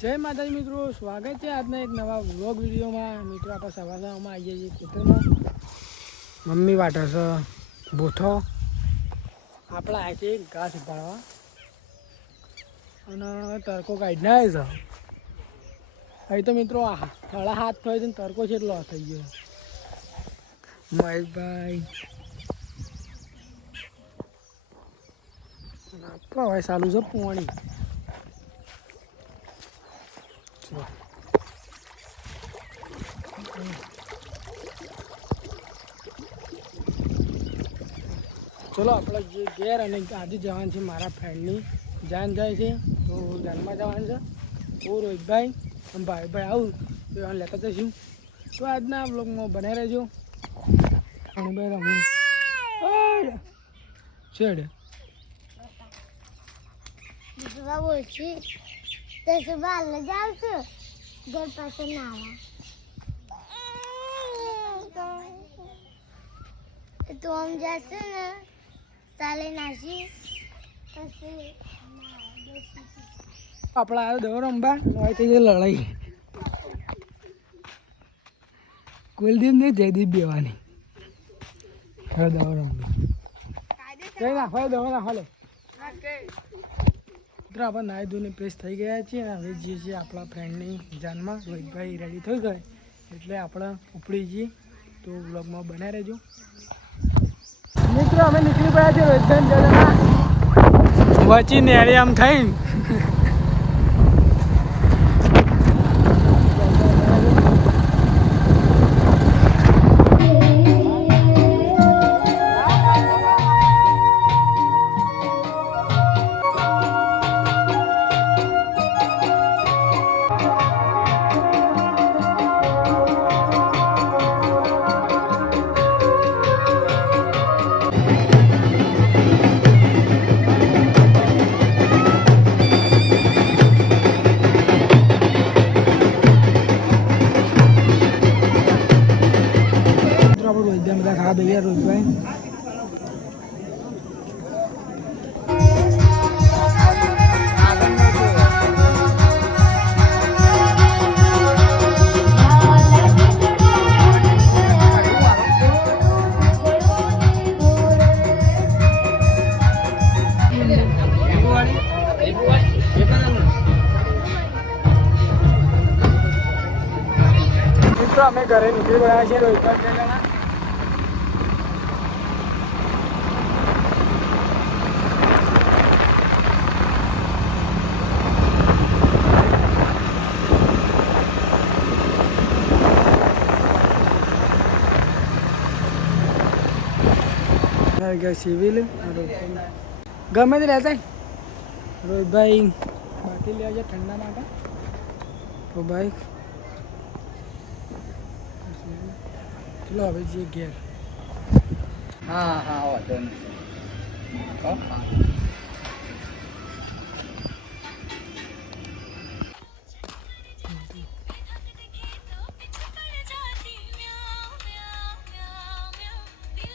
જય માતાજી મિત્રો, સ્વાગત છે આજના એક નવા વ્લોગ વિડીયોમાં. મિત્રો આપણે સવારમાં આવીએ છીએ ખેતરમાં. મમ્મી વાટે છે બોથો, આપણે આવે છે ઘાસ ઉપાડવા અને તડકો કાઢી ના આવે છે. અહીં તો મિત્રો 7:30 થાય છે ને તડકો કેટલો થઈ ગયો. મહેશભાઈ આપણે હવે ચાલુ છે પાણી. ચલો આપણે જે ઘેર અને આજે જવાનું છે મારા ફ્રેન્ડની જાન જાય છે તો જાનમાં જવાનું છે. હું રોહિતભાઈ અને ભાઈ આવું તો એને લેતા જઈશું. તો આજના બ્લોગમાં બનાવી રહેજો. અને ભાઈ રમું છેડે ઘર પાસે તો આમ જશે ને ચાલે નાસી પછી આપણા આવ્યો દો રંબા થઈ ગઈ લડાઈ. કુલદીપ ને જયદીપ બેવાની હવે દો રંબી કઈ નાખો દો નાખો લે. મિત્રો આપણે નાહી ધોઈને ફ્રેશ થઈ ગયા છીએ. હવે જે છે આપણા ફ્રેન્ડની જાનમાં રોહિતભાઈ રેડી થઈ ગઈ એટલે આપણે ઉપડી જઈએ. તો વ્લોગમાં બનાવી રહેજો. મિત્રો અમે નીકળી પડ્યા છે રોહિતભાઈ વચી નેડી આમ થઈને બધા ખા ભૈયા રોહિતભાઈ. મિત્રો અમે ઘરે નીકળી ગયા છીએ રોહિતભાઈ. સિવિલ ગમે તે લેતા રોહિતભાઈ બાકી લેવા છે ઠંડા માટે. તો ભાઈ ચલો હવે જઈએ ઘેર. હા વાંધો નહીં.